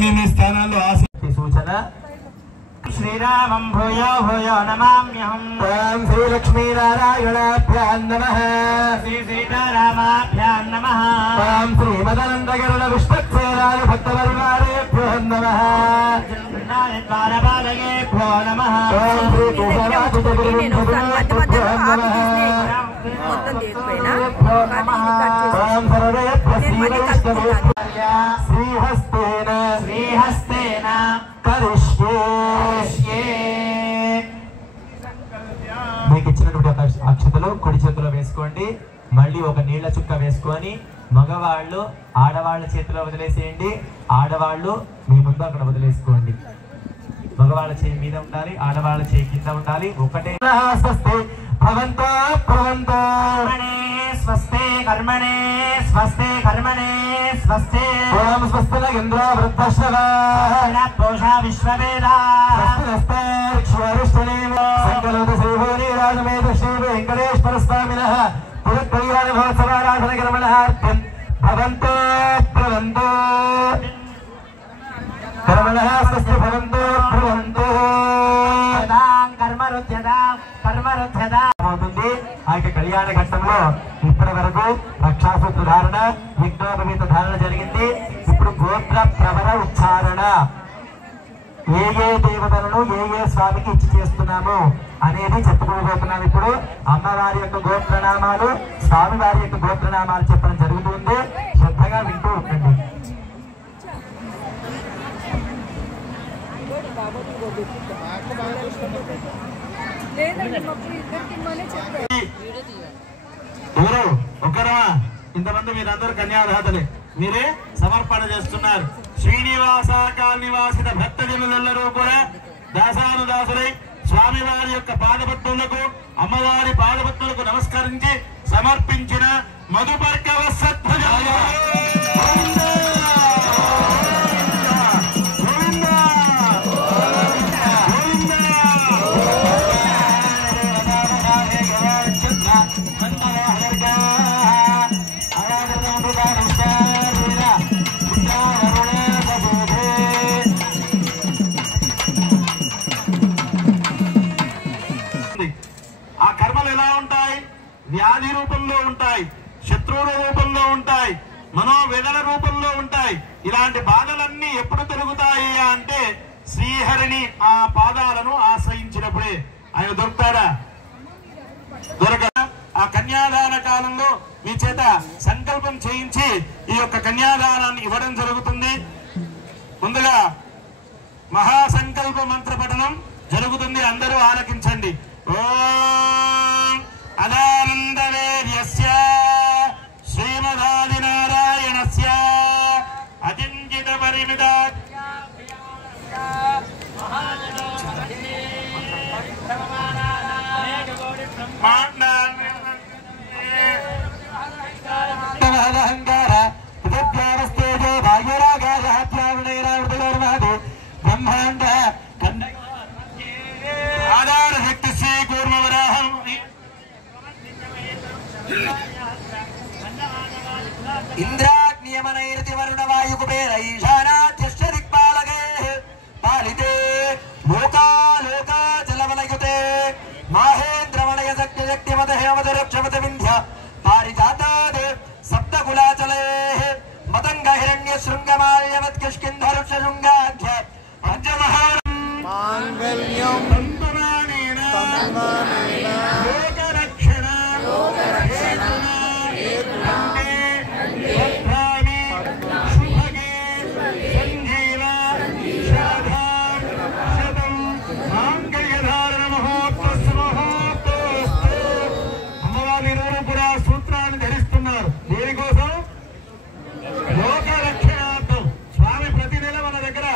మీ మీ స్థానాల్లో ఆసక్తి సూచన. శ్రీరామం భూయో భూయో నమామ్యహం. ఓం శ్రీ లక్ష్మీనారాయణాభ్యాం నమః. శ్రీ సీతారామాభ్యాం నమః. ఓం శ్రీ మదనందగరుడ విష్ణుక్షేరాయ భక్తపరివారేభ్యో నమః. ద్వారపాలకేభ్యో నమః. ఓం శ్రీ కేశవాదితగురుభ్యో నమః. ఓం సర్వేభ్యః శ్రీవైష్ణవేభ్యః శ్రీహస్తేన శ్రీహస్తేన కరిష్యే. మీకు ఇచ్చినటువంటి ఒక అక్షతలు కుడి చేతిలో వేసుకోండి. మళ్ళీ ఒక నీళ్ల చుక్క వేసుకొని మగవాళ్ళు ఆడవాళ్ళ చేతిలో వదిలేసేయండి. ఆడవాళ్ళు మీ ముందు అక్కడ వదిలేసుకోండి. మగవాళ్ళ చేయి మీద ఉండాలి, ఆడవాళ్ళ చేయి కింద ఉండాలి. ఒకటే స్వస్తి భవంతో భవంతో స్వస్తే కర్మణే స్వస్తే కర్మణే స్వస్తే. ఓం స్వస్తి ఇంద్ర వృద్ధశ్రవా పోషా విశ్వవేదా సంకల్ప శ్రీ భూరి రాజమేధ శ్రీ వెంకటేశ్వర స్వామినః పురకళ్యాణ మహోత్సవారాధన కర్మణార్థం భవంతో భవంతో కర్మణః స్వస్తి భవంతో భవంతో. అవుతుంది. ఆ యొక్క కళ్యాణ ఘట్టంలో ఇప్పటి వరకు రక్షాసూత్ర ధారణ, యజ్ఞోపవీత ధారణ జరిగింది. ఇప్పుడు గోత్ర ప్రవర ఉచ్చారణ. ఏ ఏ దేవతలను ఏ ఏ స్వామికి ఇచ్చి చేస్తున్నాము అనేది చెప్పుకోబోతున్నాం. ఇప్పుడు అమ్మవారి యొక్క గోత్రనామాలు, స్వామివారి యొక్క గోత్రనామాలు చెప్పడం జరుగుతుంది. శ్రద్ధగా వింటూ ఉండండి. ఎవరు ఒకరా? ఇంతమంది మీరందరూ కన్యాదాతలే, మీరే సమర్పణ చేస్తున్నారు. శ్రీనివాస కాలనివాసిత భక్తజనులెల్లరూ కూడా దాసానుదాసులై స్వామివారి యొక్క పాదపత్తులకు, అమ్మవారి పాదపత్తులకు నమస్కరించి సమర్పించిన మధుపర్కవ సత్భజాయ వ్యాధి రూపంలో ఉంటాయి, శత్రువుల రూపంలో ఉంటాయి, మనోవేదన రూపంలో ఉంటాయి. ఇలాంటి బాధలన్నీ ఎప్పుడు తొలగుతాయి అంటే శ్రీహరిని ఆ పాదాలను ఆశ్రయించినప్పుడే. ఆయన దొరుకుతాడా? దొరకదా? ఆ కన్యాదాన కాలంలో మీ చేత సంకల్పం చేయించి ఈ యొక్క కన్యాదానాన్ని ఇవ్వడం జరుగుతుంది. ముందుగా మహాసంకల్ప మంత్ర పఠనం జరుగుతుంది. అందరూ ఆలకించండి. ఓం అదానందవేర్యస్య శ్రీమదాదినారాయణస్య అచించిత పరిమిత బ్రహ్మాండ ఆధార శక్తి శ్రీ కూర్మవరాహం ఇంద్రాగ్నియమనైర్తి వరుణ వాయు కుబేర ఈశానాధ్యశ్చ దిక్పాలకే పాలితే లోకా జలవలయుతే మాహేంద్రవలయ శక్తి హేమదరక్షమత వింధ్య పారిజాతాద్ సప్తకులాచలే మతంగ హిరణ్య శృంగమాల్యవత్ కిష్కింధరుష శృంగాధ్య పంచమహారం మాంగళ్యం తంతునానేన లోకరక్షణ సూత్రాన్ని ధరిస్తున్నారు. దేనికోసం? లోక రక్షణార్థం. స్వామి ప్రతి నెల మన దగ్గర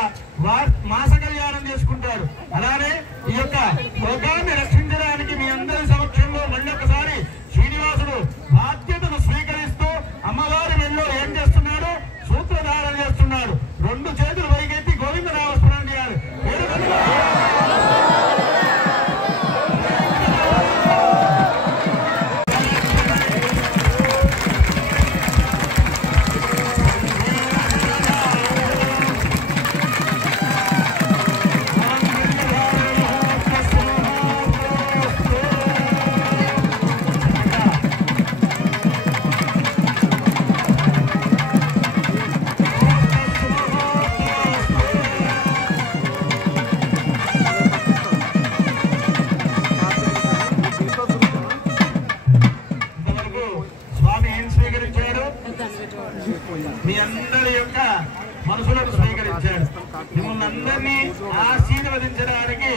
ఆశీర్వదించడానికి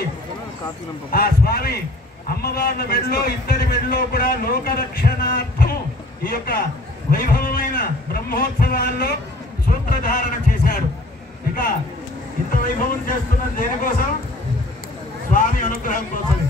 ఆ స్వామి అమ్మవార్ల మెడలో ఇద్దరి మెడలో కూడా లోకరక్షణార్థం ఈ యొక్క వైభవమైన బ్రహ్మోత్సవాల్లో సూత్రధారణ చేశాడు. ఇక ఇంత వైభవం చేస్తున్న దేనికోసం? స్వామి అనుగ్రహం కోసం.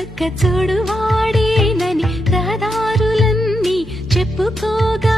తక్క చోడువాడేనని రహదారులన్నీ చెప్పుకోగా